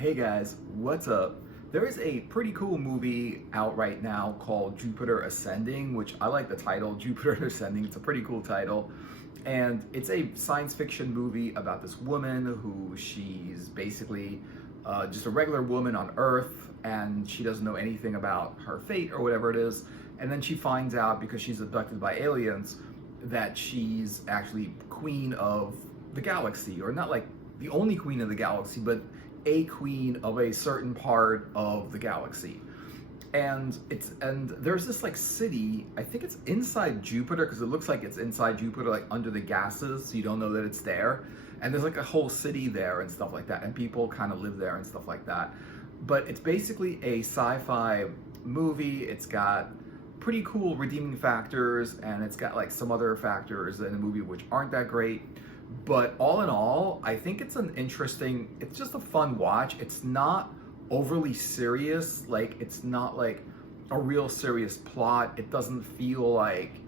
Hey guys, what's up? There is a pretty cool movie out right now called Jupiter Ascending, which I like the title, Jupiter Ascending. It's a pretty cool title. And it's a science fiction movie about this woman who she's basically just a regular woman on Earth and she doesn't know anything about her fate or whatever it is. And then she finds out because she's abducted by aliens that she's actually queen of the galaxy, or not like the only queen of the galaxy, but a queen of a certain part of the galaxy. And there's this like city, I think it's inside Jupiter because it looks like it's inside Jupiter, like under the gases, so you don't know that it's there. And there's like a whole city there and stuff like that, and people kind of live there and stuff like that. But it's basically a sci-fi movie. It's got pretty cool redeeming factors, and it's got like some other factors in the movie which aren't that great. But all in all, I think it's just a fun watch. It's not overly serious. Like, it's not like a real serious plot. It doesn't feel like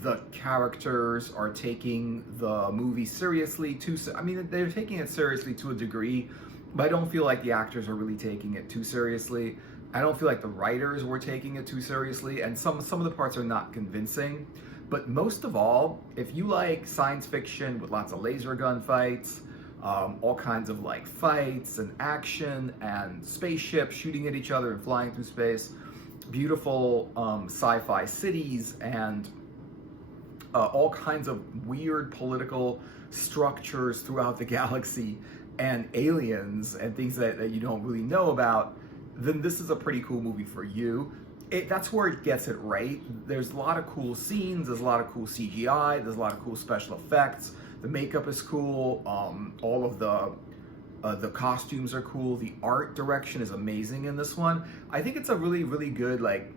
the characters are taking the movie seriously I mean, they're taking it seriously to a degree, but I don't feel like the actors are really taking it too seriously. I don't feel like the writers were taking it too seriously, and some of the parts are not convincing. But most of all, if you like science fiction with lots of laser gun fights, all kinds of like fights and action and spaceships shooting at each other and flying through space, beautiful sci-fi cities, and all kinds of weird political structures throughout the galaxy, and aliens and things that you don't really know about, then this is a pretty cool movie for you. That's where it gets it right. There's a lot of cool scenes, there's a lot of cool CGI, there's a lot of cool special effects. The makeup is cool. All of the costumes are cool. The art direction is amazing in this one. I think it's a really, really good, like,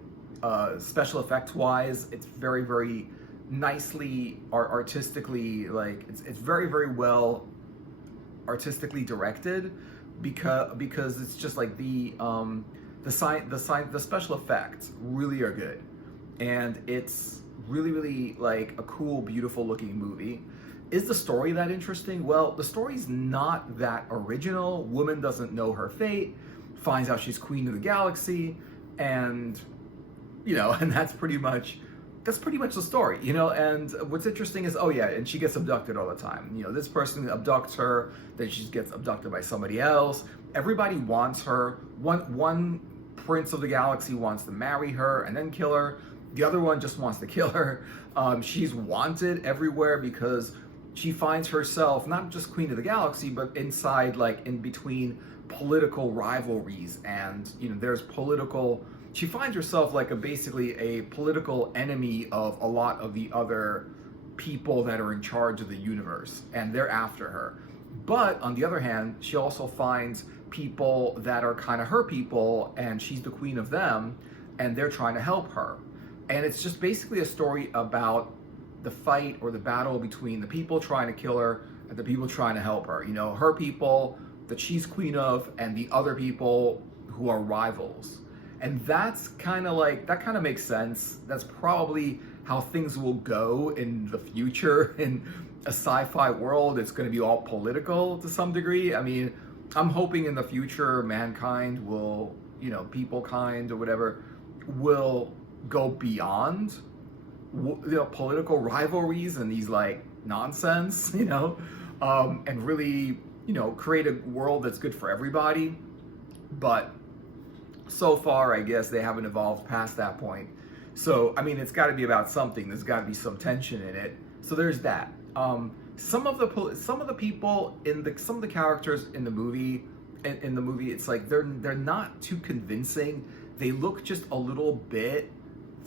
special effects wise. It's very, very nicely artistically, like, it's very, very well artistically directed, because it's just like the special effects really are good, and it's really, really like a cool, beautiful looking movie. Is the story that interesting? Well, the story's not that original. Woman doesn't know her fate, finds out she's queen of the galaxy, and and that's pretty much the story, and what's interesting is, oh yeah, and she gets abducted all the time. This person abducts her, then she gets abducted by somebody else. Everybody wants her. One prince of the galaxy wants to marry her and then kill her. The other one just wants to kill her. She's wanted everywhere because she finds herself not just queen of the galaxy, but inside, like, in between political rivalries, and she finds herself like basically a political enemy of a lot of the other people that are in charge of the universe, and they're after her. But on the other hand, she also finds people that are kind of her people, and she's the queen of them, and they're trying to help her. And it's just basically a story about the fight or the battle between the people trying to kill her and the people trying to help her. Her people that she's queen of, and the other people who are rivals. And that's kind of makes sense. That's probably how things will go in the future in a sci-fi world. It's going to be all political to some degree. I mean, I'm hoping in the future mankind will, people kind or whatever, will go beyond political rivalries and these like nonsense, and really, create a world that's good for everybody. But so far, I guess they haven't evolved past that point. So, I mean, it's got to be about something. There's got to be some tension in it. So there's that. Some of the people some of the characters in the movie, it's like they're not too convincing. They look just a little bit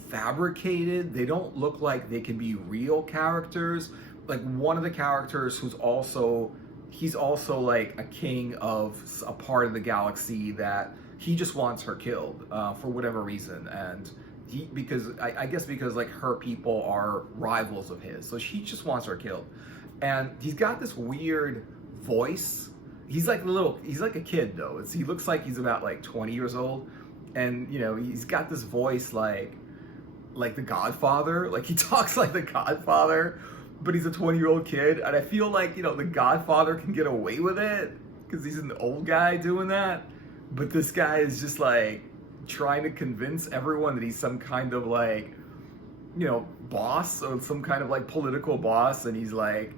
fabricated. They don't look like they can be real characters. Like, one of the characters he's also like a king of a part of the galaxy that he just wants her killed for whatever reason, and I guess because like her people are rivals of his, so he just wants her killed. And he's got this weird voice. He's like a kid though. He looks like he's about like 20 years old, and he's got this voice like the Godfather. Like, he talks like the Godfather, but he's a 20-year-old kid, and I feel like the Godfather can get away with it because he's an old guy doing that. But this guy is just like trying to convince everyone that he's some kind of like, boss or some kind of like political boss. And he's like,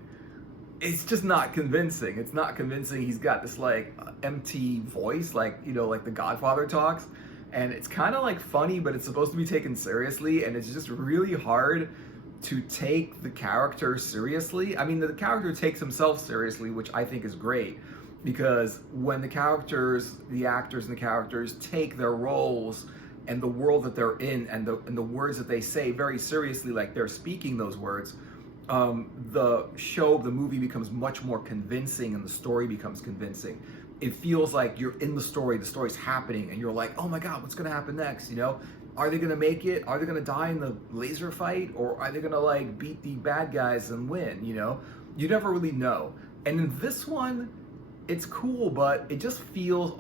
it's just not convincing. It's not convincing. He's got this like empty voice, like, like the Godfather talks. And it's kind of like funny, but it's supposed to be taken seriously. And it's just really hard to take the character seriously. I mean, the character takes himself seriously, which I think is great, because when the actors and the characters take their roles and the world that they're in and the words that they say very seriously, like they're speaking those words, the movie becomes much more convincing and the story becomes convincing. It feels like you're in the story's happening, and you're like, oh my God, what's gonna happen next, Are they gonna make it? Are they gonna die in the laser fight? Or are they gonna like beat the bad guys and win, You never really know. And in this one, it's cool, but it just feels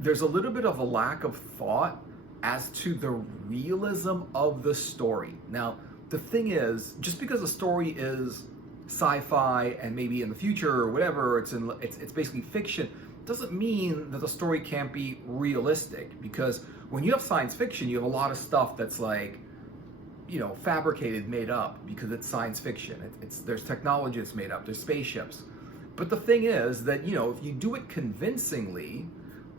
there's a little bit of a lack of thought as to the realism of the story. Now, the thing is, just because a story is sci-fi and maybe in the future or whatever, it's basically fiction, doesn't mean that the story can't be realistic. Because when you have science fiction, you have a lot of stuff that's like, fabricated, made up, because it's science fiction. There's technology that's made up, there's spaceships. But the thing is that, if you do it convincingly,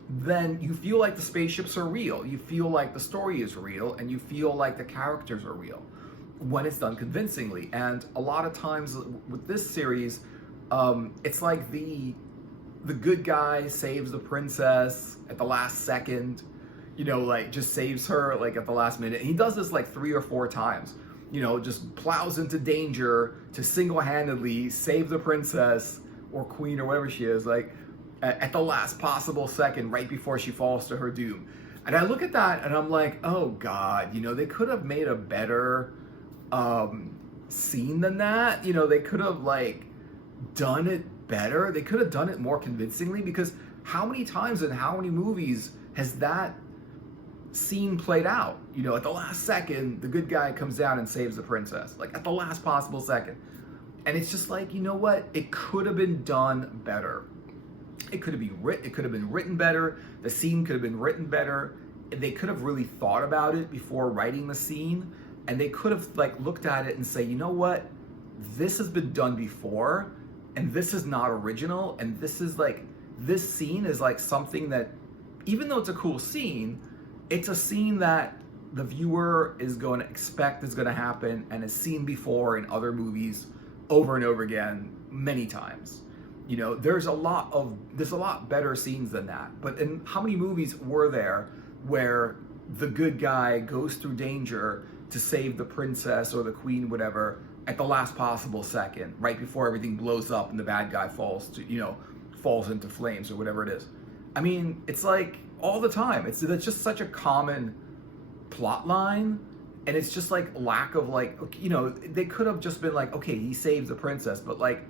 then you feel like the spaceships are real, you feel like the story is real, and you feel like the characters are real when it's done convincingly. And a lot of times with this series, it's like the good guy saves the princess at the last second, like just saves her like at the last minute. And he does this like 3 or 4 times, just plows into danger to single-handedly save the princess or queen or whatever she is, like at the last possible second, right before she falls to her doom. And I look at that and I'm like, oh God, they could have made a better scene than that. They could have like done it better. They could have done it more convincingly, because how many times in how many movies has that scene played out? At the last second, the good guy comes down and saves the princess, like at the last possible second. And it's just like, what? It could have been done better. It could have been written better. The scene could have been written better. They could have really thought about it before writing the scene. And they could have like looked at it and say, what? This has been done before, and this is not original. And this scene is like something that, even though it's a cool scene, it's a scene that the viewer is going to expect is going to happen and has seen before in other movies over and over again many times. There's a lot better scenes than that. But in how many movies were there where the good guy goes through danger to save the princess or the queen, whatever, at the last possible second, right before everything blows up and the bad guy falls into flames or whatever it is? I mean, it's like all the time. It's just such a common plot line. And it's just like lack of like, they could have just been like, okay, he saves the princess, but like,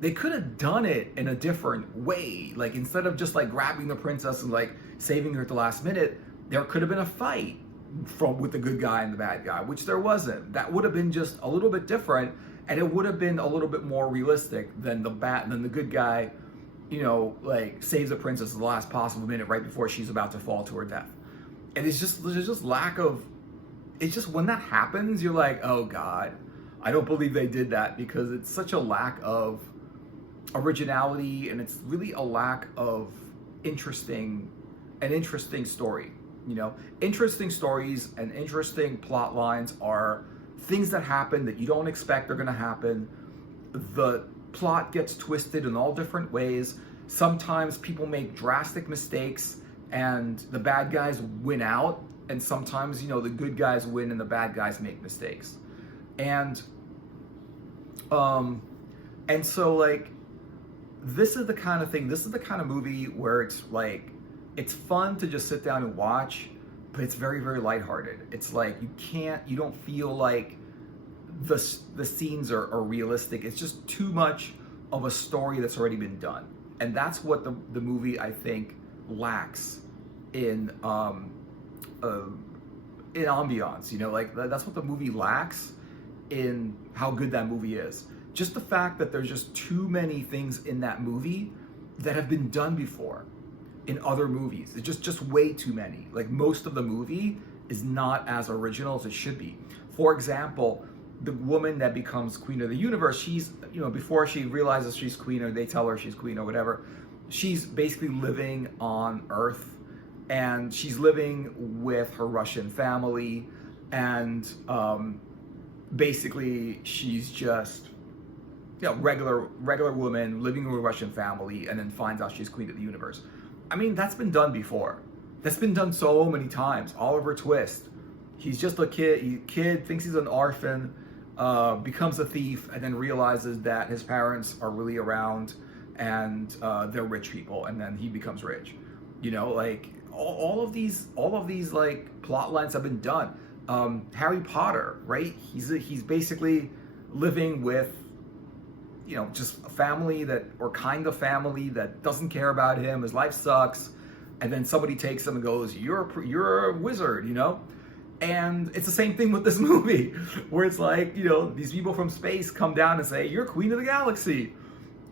they could have done it in a different way. Like, instead of just like grabbing the princess and like saving her at the last minute, there could have been a fight with the good guy and the bad guy, which there wasn't. That would have been just a little bit different, and it would have been a little bit more realistic than the good guy, like saves the princess at the last possible minute right before she's about to fall to her death. And there's just lack of. It's just when that happens, you're like, oh God, I don't believe they did that, because it's such a lack of originality, and it's really a lack of an interesting story. Interesting stories and interesting plot lines are things that happen that you don't expect are going to happen. The plot gets twisted in all different ways. Sometimes people make drastic mistakes and the bad guys win out, and sometimes the good guys win and the bad guys make mistakes. And so like, this is the kind of movie where it's like, it's fun to just sit down and watch, but it's very, very lighthearted. It's like, you don't feel like the scenes are realistic. It's just too much of a story that's already been done. And that's what the movie, I think, lacks in ambiance. Like, that's what the movie lacks in how good that movie is. Just the fact that there's just too many things in that movie that have been done before in other movies. It's just way too many. Like, most of the movie is not as original as it should be. For example, the woman that becomes queen of the universe, she's, before she realizes she's queen, or they tell her she's queen or whatever, she's basically living on Earth, and she's living with her Russian family, and basically she's just regular woman living with a Russian family, and then finds out she's queen of the universe. I mean, that's been done before. That's been done so many times. Oliver Twist. He's just a kid thinks he's an orphan, becomes a thief, and then realizes that his parents are really around, and they're rich people, and then he becomes rich. Like, all of these like plot lines have been done. Harry Potter, right? He's basically living with, just a family kind of family that doesn't care about him. His life sucks, and then somebody takes him and goes, "You're a wizard," And it's the same thing with this movie, where it's like, these people from space come down and say, "You're queen of the galaxy,"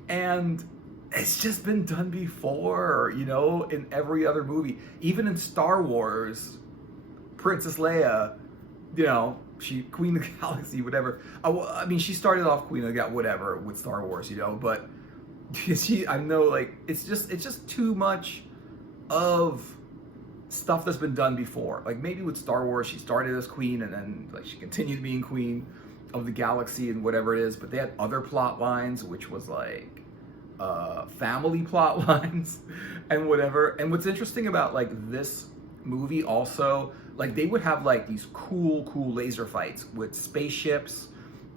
and it's just been done before, in every other movie. Even in Star Wars, Princess Leia, she queen of the galaxy, whatever. I mean, she started off queen of the galaxy, whatever, with Star Wars, but I know, like, it's just too much of stuff that's been done before. Like, maybe with Star Wars, she started as queen, and then, like, she continued being queen of the galaxy and whatever it is. But they had other plot lines, which was like family plot lines and whatever. And what's interesting about, like, this movie also, like, they would have, like, these cool laser fights with spaceships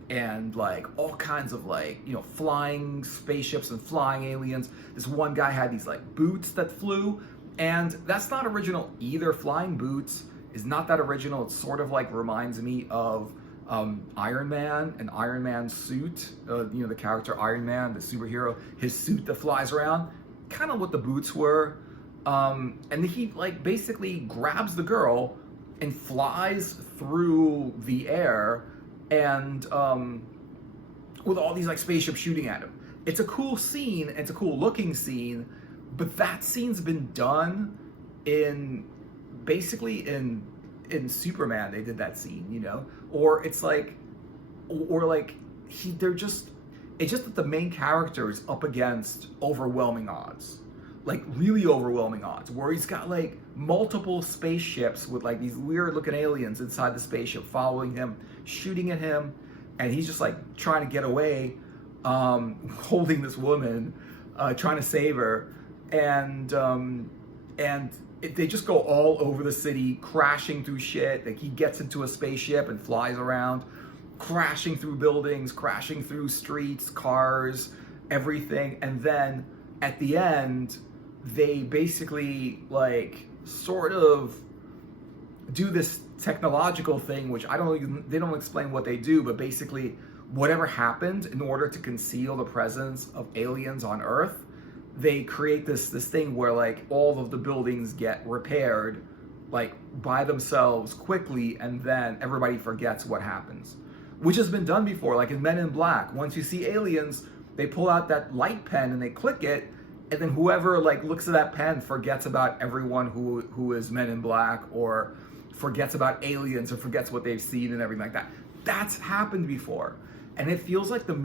and, like, all kinds of, like, flying spaceships and flying aliens. This one guy had these, like, boots that flew, and that's not original either. Flying boots is not that original. It sort of, like, reminds me of Iron Man, an Iron Man suit, the character Iron Man, the superhero, his suit that flies around, kind of what the boots were. And he, like, basically grabs the girl and flies through the air, and with all these, like, spaceships shooting at him. It's a cool scene, it's a cool looking scene, but that scene's been done in Superman. They did that scene, or it's like, it's just that the main character is up against overwhelming odds, like really overwhelming odds, where he's got, like, multiple spaceships with, like, these weird looking aliens inside the spaceship following him, shooting at him, and he's just, like, trying to get away, holding this woman, trying to save her, and they just go all over the city, crashing through shit. Like, he gets into a spaceship and flies around, crashing through buildings, crashing through streets, cars, everything. And then at the end, they basically, like, sort of do this technological thing, which they don't explain what they do, but basically whatever happened, in order to conceal the presence of aliens on Earth, they create this thing where, like, all of the buildings get repaired, like, by themselves quickly, and then everybody forgets what happens. Which has been done before, like in Men in Black. Once you see aliens, they pull out that light pen and they click it, and then whoever, like, looks at that pen forgets about everyone who is Men in Black, or forgets about aliens, or forgets what they've seen and everything like that. That's happened before. And it feels like the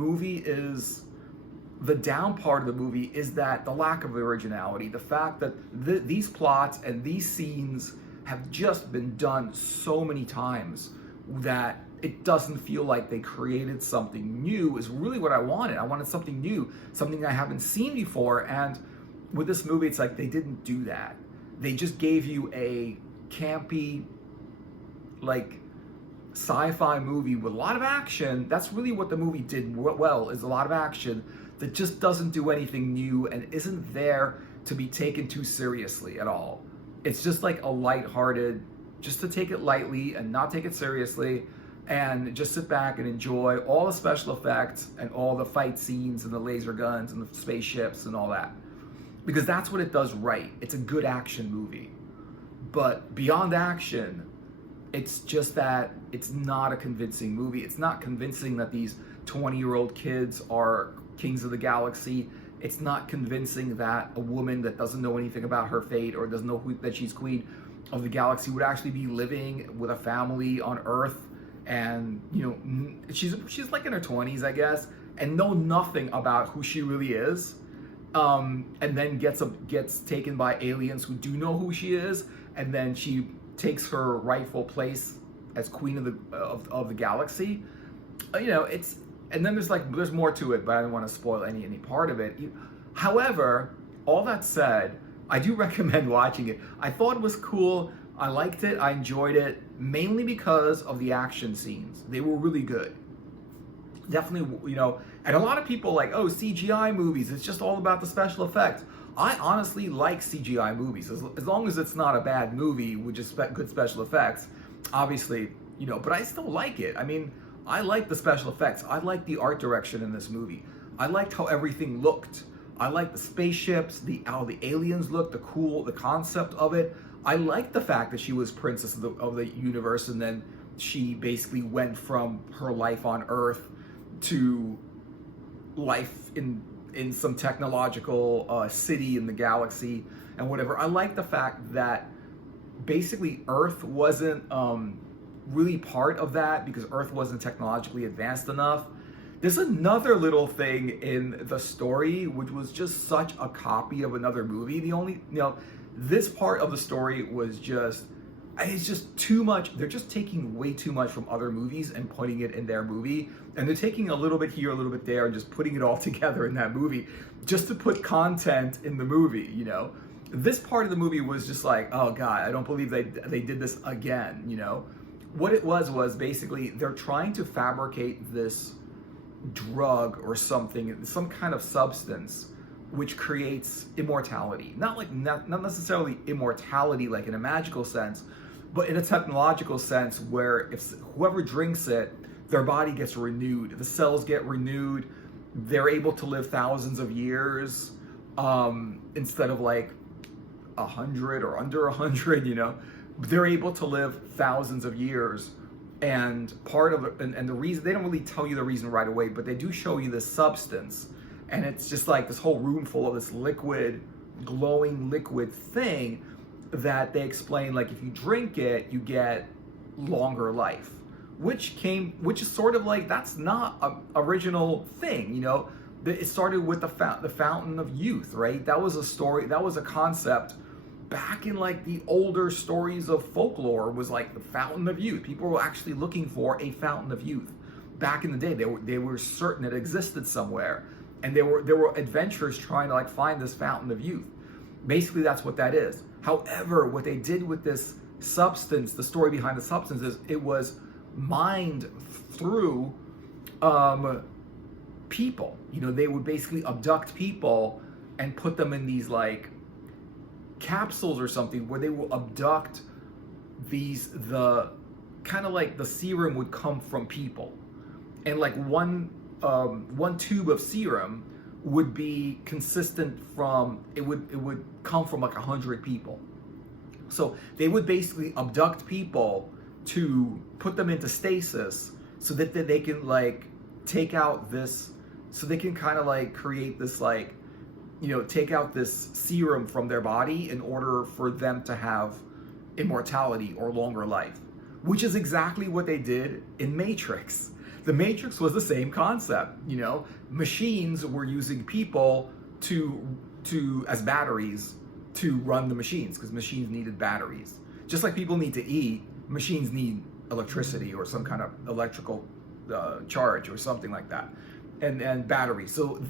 down part of the movie is that the lack of originality, the fact that these plots and these scenes have just been done so many times that it doesn't feel like they created something new, is really what I wanted. I wanted something new, something I haven't seen before. And with this movie, it's like they didn't do that. They just gave you a campy, like, sci-fi movie with a lot of action. That's really what the movie did well, is a lot of action that just doesn't do anything new and isn't there to be taken too seriously at all. It's just like a lighthearted, just to take it lightly and not take it seriously, and just sit back and enjoy all the special effects and all the fight scenes and the laser guns and the spaceships and all that. Because that's what it does right. It's a good action movie. But beyond action, it's just that it's not a convincing movie. It's not convincing that these 20-year-old kids are kings of the galaxy, It's not convincing that a woman that doesn't know anything about her fate or doesn't know that she's queen of the galaxy would actually be living with a family on Earth, and she's like in her 20s, I guess, and know nothing about who she really is, and then gets taken by aliens who do know who she is, and then she takes her rightful place as queen of the galaxy. It's, and then there's more to it, but I don't want to spoil any part of it. However, all that said, I do recommend watching it. I thought it was cool. I liked it. I enjoyed it, mainly because of the action scenes. They were really good. Definitely, and a lot of people like, oh, CGI movies, it's just all about the special effects. I honestly like CGI movies, as long as it's not a bad movie with just good special effects, obviously, but I still like it. I mean, I like the special effects. I like the art direction in this movie. I liked how everything looked. I liked the spaceships, how the aliens looked, the concept of it. I liked the fact that she was princess of the universe, and then she basically went from her life on Earth to life in some technological city in the galaxy and whatever. I like the fact that basically Earth wasn't really part of that because Earth wasn't technologically advanced enough. There's another little thing in the story which was just such a copy of another movie. This part of the story was it's just too much. They're just taking way too much from other movies and putting it in their movie. And they're taking a little bit here, a little bit there, and just putting it all together in that movie just to put content in the movie, This part of the movie was just like, oh God, I don't believe they did this again, What it was basically they're trying to fabricate this drug or something, some kind of substance which creates immortality. Not necessarily immortality like in a magical sense, but in a technological sense where if whoever drinks it, their body gets renewed, the cells get renewed, they're able to live thousands of years instead of like 100 or under 100, they're able to live thousands of years. And part of it, and the reason, they don't really tell you the reason right away, but they do show you this substance. And it's just like this whole room full of this glowing liquid thing that they explain, like if you drink it, you get longer life, which is sort of like, that's not an original thing, It started with the fountain of youth, right? That was a story, that was a concept back in like the older stories of folklore, was like the fountain of youth. People were actually looking for a fountain of youth. Back in the day, they were certain it existed somewhere. And there were adventurers trying to like find this fountain of youth. Basically, that's what that is. However, what they did with this substance, the story behind the substance is it was mined through people. They would basically abduct people and put them in these like capsules or something where they will abduct the kind of like the serum would come from people. And like one tube of serum would be consistent from, it would come from like 100 people. So they would basically abduct people to put them into stasis so that they can like take out this, so they can kind of like create this like, take out this serum from their body in order for them to have immortality or longer life, which is exactly what they did in Matrix. The Matrix was the same concept, Machines were using people as batteries to run the machines, because machines needed batteries. Just like people need to eat, machines need electricity or some kind of electrical charge or something like that, and batteries. So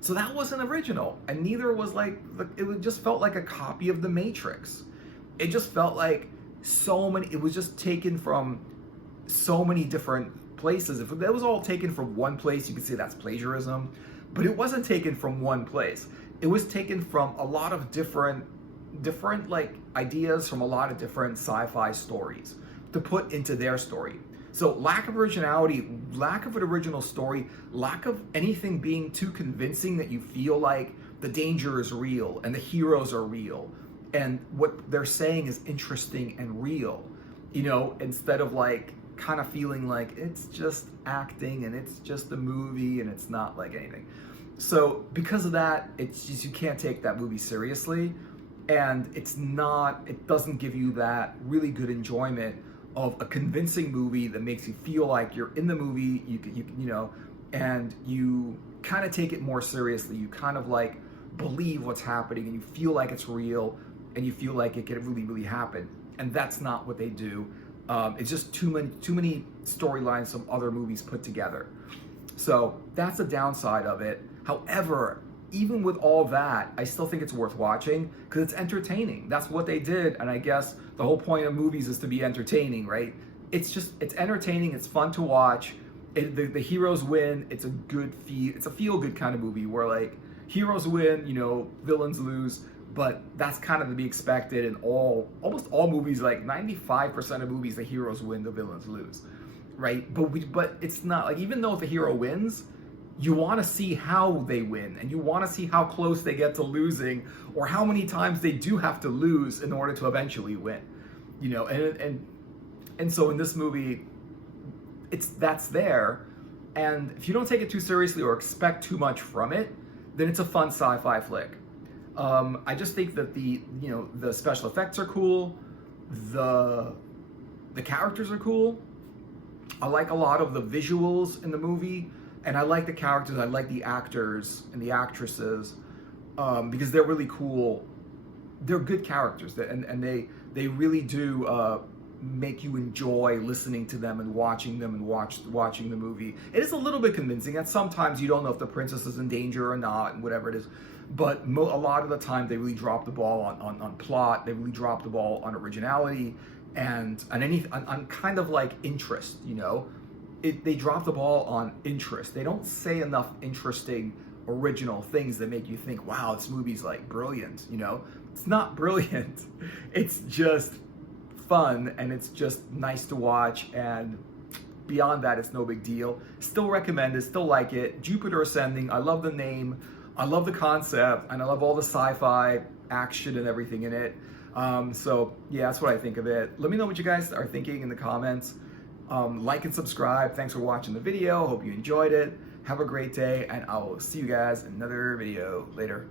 so that wasn't original, and neither was like, it just felt like a copy of the Matrix. It just felt like it was just taken from so many different places. If that was all taken from one place, you could say that's plagiarism, but it wasn't taken from one place. It was taken from a lot of different like ideas from a lot of different sci-fi stories to put into their story. So lack of originality, lack of an original story, lack of anything being too convincing that you feel like the danger is real and the heroes are real and what they're saying is interesting and real, instead of like kind of feeling like it's just acting and it's just a movie and it's not like anything. So because of that, it's just, you can't take that movie seriously, and it doesn't give you that really good enjoyment of a convincing movie that makes you feel like you're in the movie, you know, and you kind of take it more seriously. You kind of like believe what's happening, and you feel like it's real, and you feel like it could really, really happen. And that's not what they do. It's just too many storylines from other movies put together. So that's the downside of it. However, even with all that, I still think it's worth watching because it's entertaining. That's what they did, and I guess the whole point of movies is to be entertaining, right? It's entertaining. It's fun to watch. The heroes win. It's a feel good kind of movie where like heroes win, you know, villains lose. But that's kind of to be expected in almost all movies. Like 95% of movies, the heroes win, the villains lose, right? But it's not like, even though if the hero wins, you want to see how they win, and you want to see how close they get to losing, or how many times they do have to lose in order to eventually win, you know. And so in this movie, that's there, and if you don't take it too seriously or expect too much from it, then it's a fun sci-fi flick. I just think that the special effects are cool, the characters are cool. I like a lot of the visuals in the movie, and I like the characters. I like the actors and the actresses because they're really cool. They're good characters, and they really do make you enjoy listening to them and watching them and watching the movie. It is a little bit convincing, and sometimes you don't know if the princess is in danger or not, and whatever it is. But a lot of the time, they really drop the ball on plot. They really drop the ball on originality and on kind of like interest, you know. They drop the ball on interest. They don't say enough interesting, original things that make you think, wow, this movie's like brilliant, you know. It's not brilliant. It's just fun, and it's just nice to watch, and beyond that, it's no big deal. Still recommend it, still like it. Jupiter Ascending, I love the name, I love the concept, and I love all the sci-fi action and everything in it. So yeah, that's what I think of it. Let me know what you guys are thinking in the comments. Like and subscribe. Thanks for watching the video. Hope you enjoyed it. Have a great day, and I will see you guys in another video later.